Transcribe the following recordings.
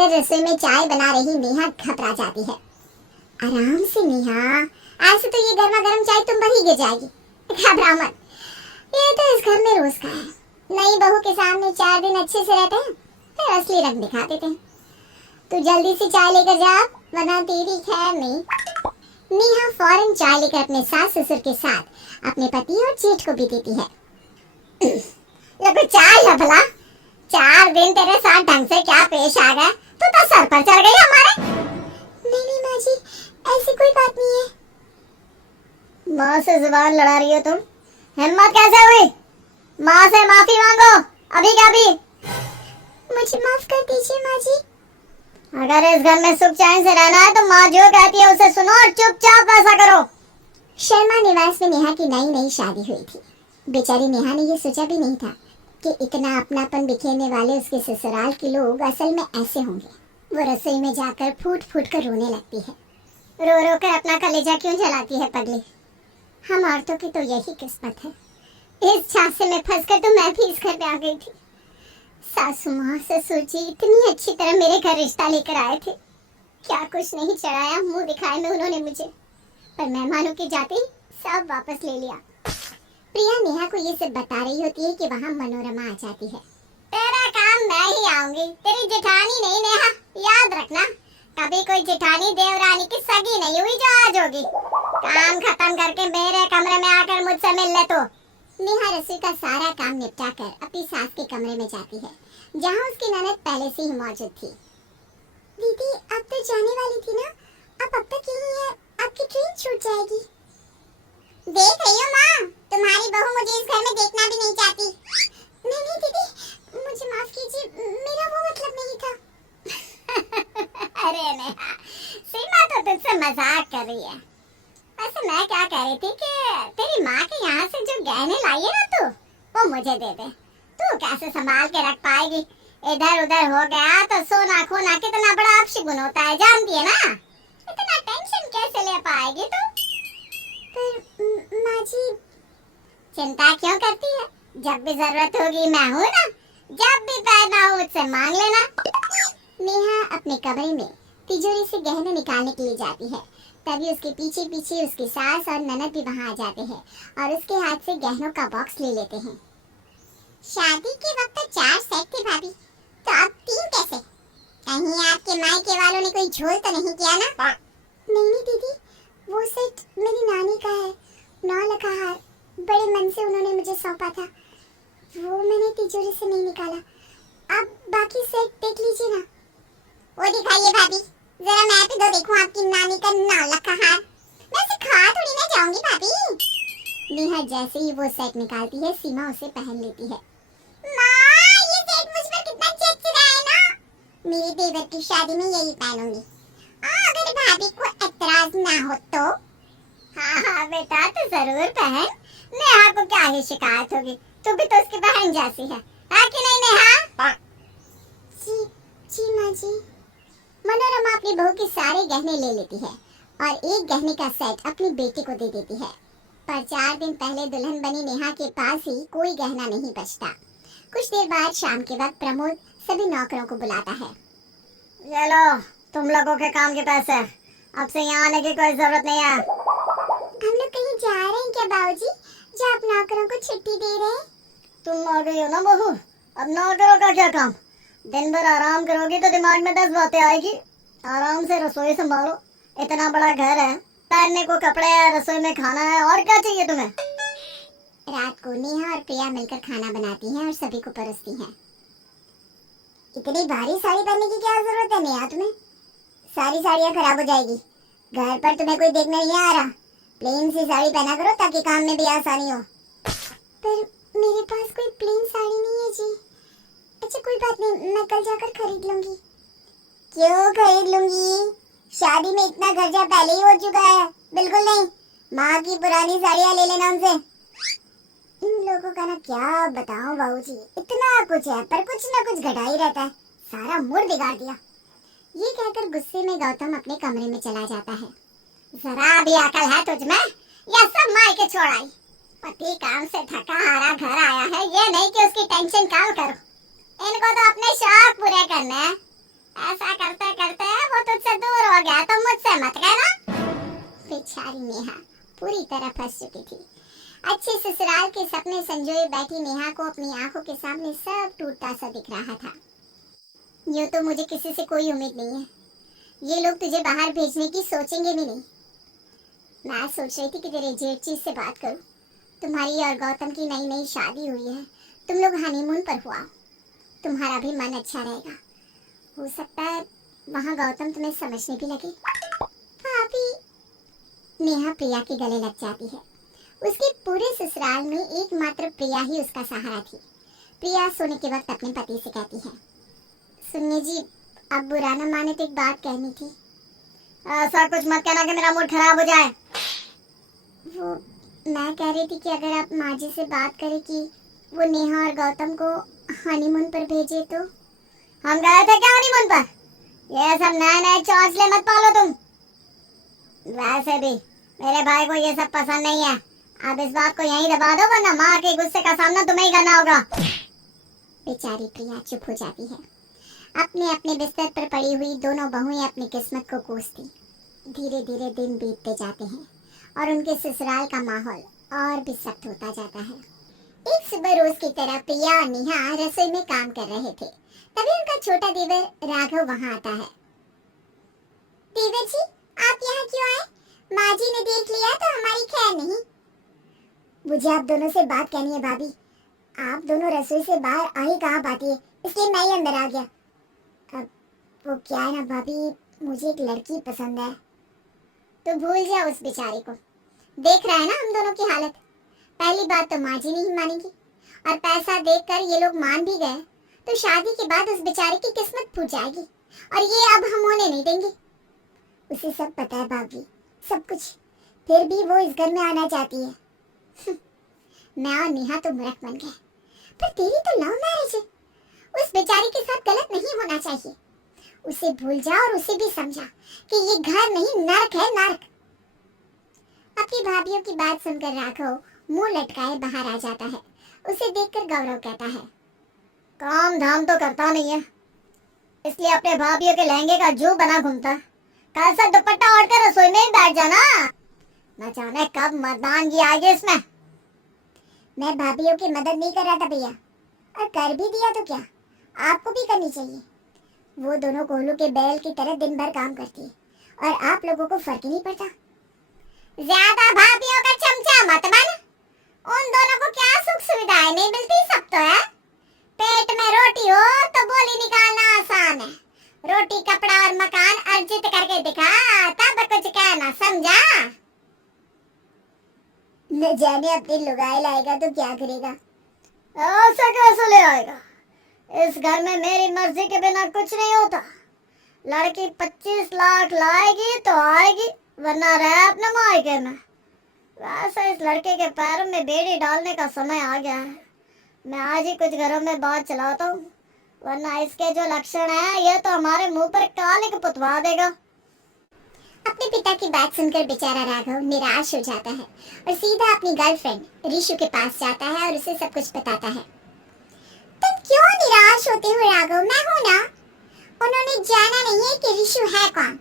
इधर रसोई में चाय बना रही नेहा घबरा जाती है। आराम से नेहा, ऐसे तो ये गर्मा गर्म चाय तुम पर ही गिर जाएगी। घबरा मत, ये तो इस घर में रोज का है। नई बहू के सामने 4 दिन अच्छे से रहते हैं, फिर असली रंग दिखा देते हैं। तू जल्दी से चाय लेकर जा, वरना तेरी खैर नहीं। नेहा फौरन चाय लेकर अपने सास ससुर के साथ अपने पति और जेठ को भी देती है। ये कोई चाय है भला? 4 दिन तेरे साथ ढंग से क्या पेश आ गया? तू तो सर पर चढ़ गई हमारे। नहीं माँ जी, ऐसी कोई बात नहीं है। माँ से जुबान लड़ा रही हो तुम? हिम्मत कैसे हुई? माँ से माफी मांगो, अभी क्या भी। मुझे माफ कर दीजिए माँ जी। अगर इस घर में सुख चैन से रहना है तो माँ जो कहती है उसे सुनो और चुपचाप ऐसा करो। शर्मा निवास में नेहा की नई नई शादी हुई थी। बेचारी नेहा ने ये सोचा भी नहीं था कि इतना अपनापन बिखेरने वाले उसके ससुराल के लोग असल में ऐसे होंगे। वो रसोई में जाकर फूट फूट कर रोने लगती है। रो रो कर अपना कलेजा क्यों जलाती है पगली? हम औरतों की तो यही किस्मत है। इस झांसे में फंसकर तो मैं भी इस घर पे आ गई थी। सासू माँ ससुर जी इतनी अच्छी तरह मेरे घर रिश्ता लेकर आए थे, क्या कुछ नहीं चढ़ाया मुंह दिखाए में उन्होंने मुझे, पर मेहमानों के जाते ही सब वापस ले लिया। प्रिया नेहा को ये सब बता रही होती है कि वहाँ मनोरमा आ जाती है। तेरा काम मैं ही आऊंगी, तेरी जेठानी नहीं नेहा, याद रखना। कभी कोई जेठानी देवरानी की सगी नहीं हुई जो आज होगी। काम खत्म करके मेरे कमरे में आकर मुझसे मिल ले तो। नेहा रसोई का सारा काम निपटा कर अपनी सास के कमरे में जाती है, जहाँ उसकी ननद पहले से ही मौजूद थी। दीदी, अब तो जाने वाली थी ना, अब तक यही है, आपकी ट्रेन छूट जाएगी। देख रही हो माँ, तुम्हारी बहू मुझे इस घर में देखना भी नहीं चाहती। नहीं दीदी, मुझे माफ कीजिए, मेरा वो मतलब नहीं था। अरे नेहा, सीमा तो तुझसे मजाक कर रही है। वैसे मैं क्या कह रही थी कि तेरी माँ के यहाँ से जो गहने लाई है ना तू, वो मुझे दे दे। तू कैसे संभाल के रख पाएगी? इधर उधर हो गया तो सोना खोना कितना बड़ा अपशगुन होता है, जानती है ना? इतना टेंशन कैसे ले पाएगी तू? पर माँ जी, चिंता क्यों करती है? जब भी जरूरत होगी मैं हूँ ना, जब भी पैदा हो मुझसे मांग लेना। नेहा अपने कमरे में तिजोरी से गहने निकालने के लिए जाती है। तभी उसके पीछे पीछे उसकी सास और ननद भी वहाँ आ जाते हैं और उसके हाथ से गहनों का बॉक्स ले लेते हैं। शादी के वक्त तो 4 सेट थे भाभी, तो अब 3 कैसे? कहीं आपके मायके वालों ने कोई झोल तो नहीं किया ना? नहीं दीदी, वो सेट मेरी नानी का है, 9 लखा हार, बड़े मन से उन्होंने मुझे सौंपा था, वो मैंने तिजोरी से नहीं निकाला। अब बाकी सेट देख लीजिए ना। वो दिखाइए भाभी, जरा मैं भी तो देखूं आपकी नानी का 9 लखा हार। मैं सिखा थोड़ी ना जाऊंगी भाभी। नेहा जैसे ही वो सेट निकालती है, सीमा उसे पहन लेती है। माँ, ये सेट मुझ पर कितना जच रहा है ना। मेरे देवर की शादी में यही पहनूंगी। अगर भाभी को एतराज ना हो तो। हाँ बेटा, तो जरूर पहन। नेहा को क्या ही शिकायत होगी, तू भी तो उसकी बहन जैसी है कि नहीं नेहा? जी माँ जी। मनोरमा अपनी बहू के सारे गहने ले लेती है और एक गहने का सेट अपनी बेटी को दे देती है। पर 4 दिन पहले दुल्हन बनी नेहा के पास ही कोई गहना नहीं बचता। कुछ देर बाद शाम के वक्त प्रमोद सभी नौकरों को बुलाता है। ये लो तुम लोगों के काम के पैसे, अब से यहाँ आने की कोई जरूरत नहीं है। हम लोग कहीं जा रहे हैं क्या बाबूजी, जो आप नौकरों को छुट्टी दे रहे हैं? तुम आ गई हो ना बहू, अब नौकरों का क्या काम? दिन भर आराम करोगी तो दिमाग में 10 बातें आएगी। आराम से रसोई संभालो, इतना बड़ा घर है, पहनने को कपड़े है, रसोई में खाना है, और क्या चाहिए तुम्हें? रात को नेहा और प्रिया मिलकर खाना बनाती हैं और सभी को परोसती हैं। इतनी भारी साड़ी पहनने की क्या जरूरत है नेहा तुम्हें? सारी साड़ियाँ खराब हो जाएगी। घर पर तुम्हें कोई देखने नहीं आ रहा, प्लेन सी साड़ी पहना करो ताकि काम में भी आसानी हो। पर मेरे पास कोई प्लेन साड़ी नहीं है जी। अच्छा कोई बात नहीं, मैं कल जाकर खरीद लूंगी। क्यों खरीद लूंगी? शादी में इतना खर्चा पहले ही हो चुका है। बिल्कुल नहीं, माँ की पुरानी साड़ियाँ ले लेना उनसे। इन लोगों का ना क्या बताऊं बाबूजी, इतना कुछ है पर कुछ ना कुछ घटा ही रहता है, सारा मूड बिगाड़ दिया। ये कहकर गुस्से में गौतम अपने कमरे में चला जाता है। जरा भी अकल है तुझमें या सब मार के छोड़ आई? पति काम से थका हारा घर आया है, ये नहीं कि उसकी टेंशन कम करो। इनको तो अपने शौक पूरे करने हैं। ऐसा करते करते वो तुझसे दूर हो गया तो मुझसे मत कहना। बेचारी नेहा पूरी तरह फंस चुकी थी। अच्छे ससुराल के सपने संजोए बैठी नेहा को अपनी आंखों के सामने सब टूटता सा दिख रहा था। यूं तो मुझे किसी से कोई उम्मीद नहीं है, ये लोग तुझे बाहर भेजने की सोचेंगे भी नहीं। मैं सोच रही थी कि तेरे जेठ जी से बात करूं। तुम्हारी और गौतम की नई नई शादी हुई है, तुम लोग हनीमून पर हुआ, तुम्हारा भी मन अच्छा रहेगा। हो सकता है वहाँ गौतम तुम्हें समझने भी लगे। भाभी, नेहा प्रिया के गले लग जाती है। उसके पूरे ससुराल में एकमात्र प्रिया ही उसका सहारा थी। प्रिया सोने के वक्त अपने पति से कहती है, सुनिए जी, अब बुरा न माने तो एक बात कहनी थी। ऐसा कुछ मत कहना कि मेरा मूड खराब हो जाए। वो मैं कह रही थी कि अगर आप माँ जी से बात करें कि वो नेहा और गौतम को हनीमून पर भेजे तो। हम गए थे क्या हनीमून पर? ये सब नए नए चौंचले मत पालो तुम। वैसे भी मेरे भाई को ये सब पसंद नहीं है। अब इस बात को यहीं दबा दो वरना माँ के गुस्से का सामना तुम्हें ही करना होगा। बेचारी प्रिया चुप हो जाती है। अपने अपने बिस्तर पर पड़ी हुई दोनों बहुएं अपनी किस्मत को कोसती। धीरे धीरे दिन बीतते जाते हैं और उनके ससुराल का माहौल और भी सख्त होता जाता है। एक सुबह रोज की तरह प्रिया और नेहा रसोई में काम कर रहे थे। तभी उनका छोटा देवर राघव वहां आता है। देवर जी, आप यहाँ क्यों आए? माँ जी ने देख लिया तो हमारी खैर नहीं। मुझे आप दोनों से बात करनी है भाभी। आप दोनों रसोई से बाहर आ ही कहाँ पाती है, इसलिए मैं ही अंदर आ गया। अब वो क्या है ना भाभी, मुझे एक लड़की पसंद है। तो भूल जा उस बेचारे को। देख रहा है ना हम दोनों की हालत। पहली बात तो माँ जी नहीं मानेगी और पैसा देखकर ये लोग मान भी गए तो शादी के बाद उस बेचारे की किस्मत फूट जाएगी और ये अब हम होने नहीं देंगे। उसे सब पता है भाभी, सब कुछ। फिर भी वो इस घर में आना चाहती है। मैं और नेहा तो मूर्ख बन गए, पर तेरी तो लव मैरिज है। उस बेचारी के साथ गलत नहीं होना चाहिए। उसे भूल जा और उसे भी समझा कि ये घर नहीं नर्क है, नर्क। अपनी भाभीयों की बात सुनकर राघव मुंह लटकाए बाहर आ जाता है। उसे देखकर गौरव कहता है, काम धाम तो करता नहीं है, इसलिए अपने भाभीयों के लहंगे का जो बना घूमता। कल से दुपट्टा ओढ़कर रसोई में ही बैठ जाना, न जाने कब मर्दानगी आएगी इसमें। मैं भाभीयों की मदद नहीं कर रहा था भैया, और कर भी दिया तो क्या, आपको भी करनी चाहिए। वो दोनों कोहलू के बैल की तरह दिन भर काम करती है और आप लोगों को फर्क ही नहीं पड़ता। ज्यादा भाभीयों का चमचा मत बन। उन दोनों को क्या सुख सुविधाएं नहीं मिलती, सब तो है। पेट में रोटी हो तो बोली निकालना आसान है। रोटी, कपड़ा और मकान अर्जित करके दिखा, तब कुछ कहना, समझा? न जाने अपनी लुगाई लाएगा तो क्या करेगा। ऐसा कैसे ले आएगा? इस घर में मेरी मर्जी के बिना कुछ नहीं होता। लड़की 25 लाख लाएगी तो आएगी, वरना रहे अपने मायके में। वैसे इस लड़के के पैरों में बेड़ी डालने का समय आ गया है। मैं आज ही कुछ घरों में बात चलाता हूँ, वरना इसके जो लक्षण है ये तो हमारे मुंह पर कालिक पुतवा देगा। अपने पिता की बात सुनकर बेचारा राघव निराश हो जाता है और सीधा अपनी गर्लफ्रेंड रिशु के पास जाता है और उसे सब कुछ बताता है। तुम क्यों निराश होते हो राघव? मैं हूं ना। उन्होंने जाना नहीं है कि रिशु है कौन।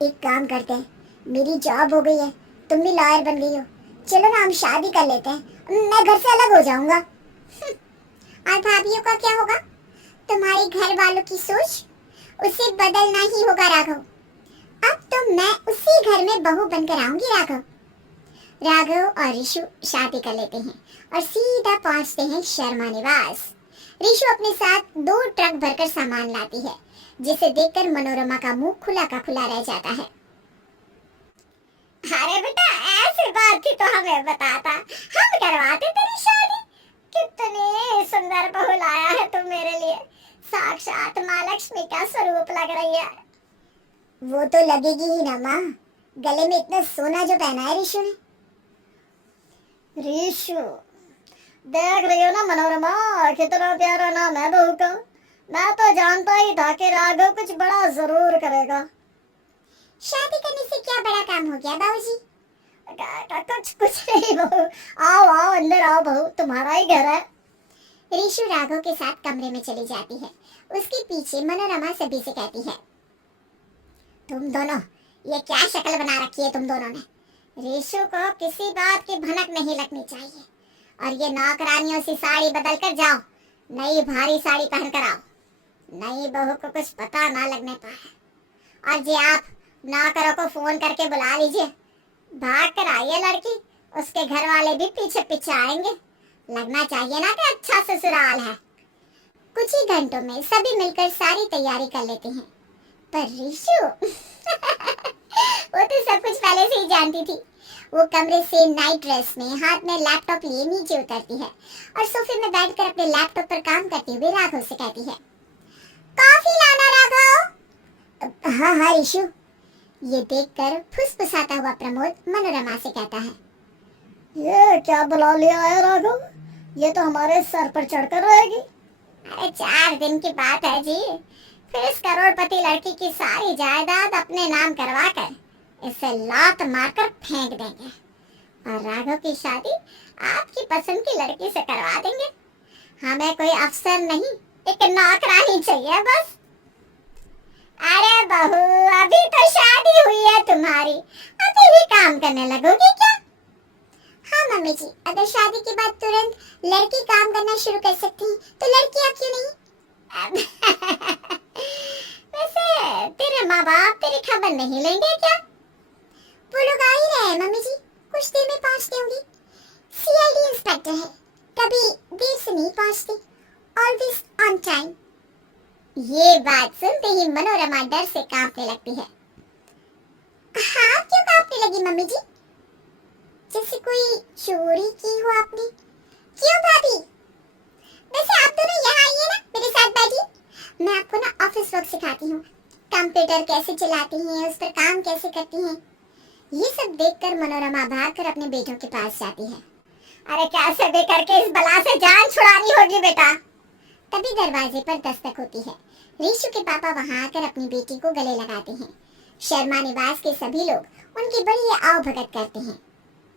एक काम करते हैं, मेरी जॉब हो गई है, तुम भी लॉयर बन गई हो, चलो ना हम शादी कर लेते हैं, मैं घर से अलग हो जाऊंगा। और भाभीयों का क्या होगा? तुम्हारे घर वालों की सोच, उसे बदलना ही होगा राघव। अब तो मैं उसी घर में बहू बनकर आऊंगी राघव। राघव और रिशु शादी कर लेते हैं और सीधा पहुंचते हैं शर्मा निवास। रिशु अपने साथ 2 ट्रक भरकर सामान लाती है, जिसे देखकर मनोरमा का मुंह खुला का खुला रह जाता है। अरे बेटा, ऐसी बात थी तो हमें बताता, हम करवाते तेरी शादी। कितनी सुंदर बहू लाया है तुम मेरे लिए, साक्षात माँ लक्ष्मी का स्वरूप लग रही है। वो तो लगेगी ही ना माँ, गले में इतना सोना जो पहना है रिशु ने। रिशु, देख रही हो ना मनोरमा, कितना प्यारा नाम है बहू का। मैं तो जानता ही था कि राघव कुछ बड़ा जरूर करेगा। शादी करने से क्या बड़ा काम हो गया बाबूजी? कुछ नहीं बहू, आओ आओ अंदर आओ बहू, तुम्हारा ही घर है। ऋषु राघव के साथ कमरे में चली जाती है। उसके पीछे मनोरमा सभी से कहती है, तुम दोनों ये क्या शक्ल बना रखी है तुम दोनों ने। ऋषु को किसी बात की भनक नहीं लगनी चाहिए और ये नौकरानियों से साड़ी बदल कर जाओ, नई भारी साड़ी पहन कर आओ, नई बहू को कुछ पता ना लगने पाए। और जी आप नौकरों को फोन करके बुला लीजिए, भाग कर आइए लड़की, उसके घर वाले भी पीछे पीछे आएंगे, लगना चाहिए ना कि अच्छा ससुराल है। कुछ ही घंटों में सभी मिलकर सारी तैयारी कर लेते हैं। पर ऋषु वो तो सब कुछ पहले से ही जानती थी। वो कमरे से नाइट ड्रेस में हाथ में लैपटॉप लिए नीचे उतरती है और सोफे में बैठकर अपने लैपटॉप पर काम करते हुए राघव से कहती है, कॉफी लाना राघव। हाँ हाँ ऋषु। ये देखकर फुसफुसाता हुआ प्रमोद मनोरमा से कहता है, ये क्या बुला लिया है राघव, ये तो हमारे सर पर चढ़कर रहेगी। अरे 4 दिन की बात है जी, फिर इस करोड़पति लड़की की सारी जायदाद अपने नाम करवा कर इसे लात मारकर फेंक देंगे और राघव की शादी आपकी पसंद की लड़की से करवा देंगे। हमें कोई अफसर नहीं, एक नौकरानी चाहिए बस। अरे बहू, अभी तो शादी हुई है तुम्हारी, अभी भी काम करने लगोगी क्या? हाँ मम्मी जी, अगर शादी के बाद तुरंत लड़की काम करना शुरू कर सकती तो लड़कियां क्यों नहीं? वैसे तेरे माँ बाप तेरी खबर नहीं लेंगे क्या? वो लोग आ ही रहे हैं मम्मी जी, कुछ देर में पहुंचते होंगे। सीआईडी इंस्पेक्टर है, कभी देर से नहीं पहुंचते, ऑलवेज ऑन टाइम। ये बात सुनते ही मनोरमा डर से कांपने लगती है। हाँ क्यों कांपने लगी मम्मी जी? जैसे कोई चोरी की हो आपने। क्यों भाभी? वैसे आप दोनों यहाँ आइए ना, मेरे साथ बैठिए, मैं आपको ना ऑफिस वर्क सिखाती हूँ, कंप्यूटर कैसे चलाती हैं, उस पर काम कैसे करती हैं। ये सब देखकर मनोरमा भागकर अपने बेटों के पास जाती है। अरे कैसे भी करके इस बला से जान छुड़ानी होगी बेटा। तभी दरवाजे पर दस्तक होती है। ऋषु के पापा वहां आकर अपनी बेटी को गले लगाते हैं। शर्मा निवास के सभी लोग उनकी बड़ी आओ भगत करते हैं।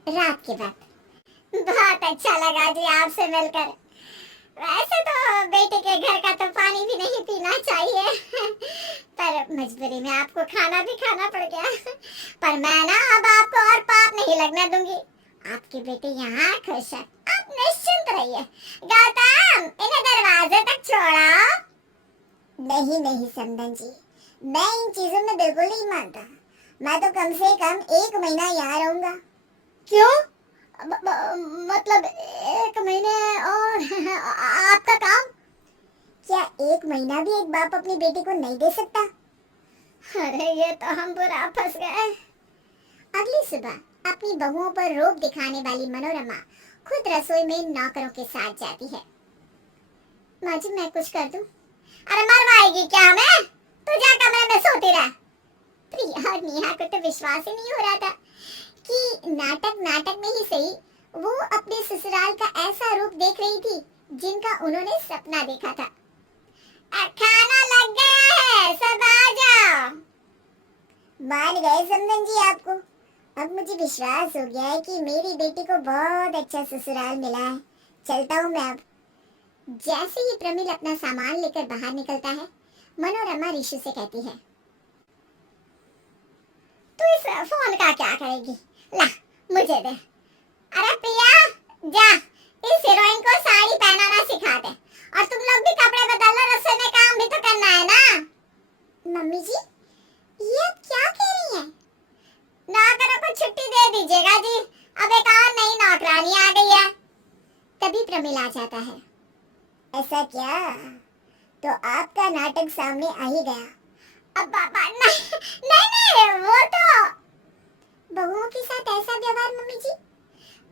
रात के वक्त बहुत अच्छा लगा जी आपसे मिलकर। वैसे तो बेटे के घर का तो पानी भी नहीं पीना चाहिए पर मजबूरी में आपको खाना भी खाना पड़ गया। पर मैं ना अब आपको और पाप नहीं लगने दूंगी। आपके बेटे यहाँ खुश है, आप निश्चिंत रहिए। गौतम, इन्हें दरवाजे तक छोड़ो। नहीं नहीं समधन जी, मैं इन चीजों में बिल्कुल नहीं मानता। मैं तो कम से कम 1 महीना यहाँ रहूंगा। क्यों? मतलब 1 महीने और आपका काम? क्या 1 महीना भी एक बाप अपनी बेटी को नहीं दे सकता? अरे ये तो हम बुरा फंस गए। अगली सुबह अपनी बहुओं पर रोब दिखाने वाली मनोरमा खुद रसोई में नौकरों के साथ जाती है। माँ जी मैं कुछ कर दूं? अरे मरवाएगी क्या हमें? तू जा कमरे में सोती रह। प्रिया और नेहा को तो विश्वास ही नहीं हो रहा था कि नाटक में ही सही वो अपने ससुराल का ऐसा रूप देख रही थी जिनका उन्होंने सपना देखा था। खाना लग गया है, सब आ जाओ। मान गए समधन जी आपको। अब मुझे विश्वास हो गया है कि मेरी बेटी को बहुत अच्छा ससुराल मिला है। चलता हूँ मैं अब। जैसे ही प्रमिल अपना सामान लेकर बाहर निकलता है, मनोरमा ऋषि से कहती है, तू इस फोन का क्या करेगी? ला मुझे दे। अरे प्रिया जा इस हीरोइन को साड़ी पहनाना सिखा दे और तुम लोग भी कपड़े बदल लो, रसोई में काम भी तो करना है ना। मम्मी जी ये आप क्या कह रही हैं? नौकरों को छुट्टी दे दीजिएगा जी, अब एक और नई नौकरानी आ गई है। तभी प्रमिल आ जाता है। ऐसा क्या? तो आपका नाटक सामने आ ही गया। अब बाबा नहीं वो तो बहुओं के साथ ऐसा व्यवहार मम्मी जी।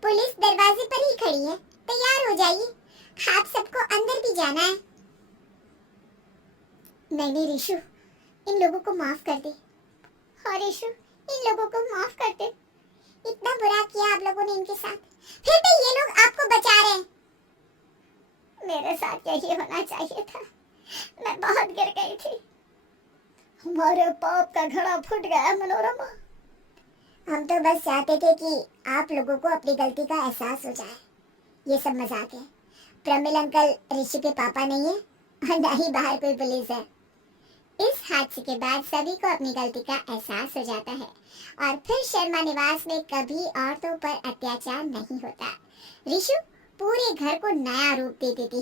पुलिस दरवाजे पर ही खड़ी है, तैयार हो जाइए, आप सबको अंदर भी जाना है। नहीं ऋषु, इन लोगों को माफ कर दे। हाँ ऋषु, इन लोगों को माफ कर दे। इतना बुरा किया आप लोगों ने इनके साथ, फिर भी ये लोग आपको बचा रहे हैं। मेरे साथ यही होना चाहिए था, मैं बहुत गिर गई थी। हमारे पाप का घड़ा फूट गया मनोरमा। हम तो बस चाहते थे कि आप लोगों को अपनी गलती का एहसास हो जाए। ये सब मजाक है। प्रमिल अंकल ऋषि के पापा नहीं है और ना ही बाहर कोई पुलिस है। इस हादसे के बाद सभी को अपनी गलती का एहसास हो जाता है और फिर शर्मा निवास में कभी औरतों पर अत्याचार नहीं होता। ऋषु पूरे घर को नया रूप दे देती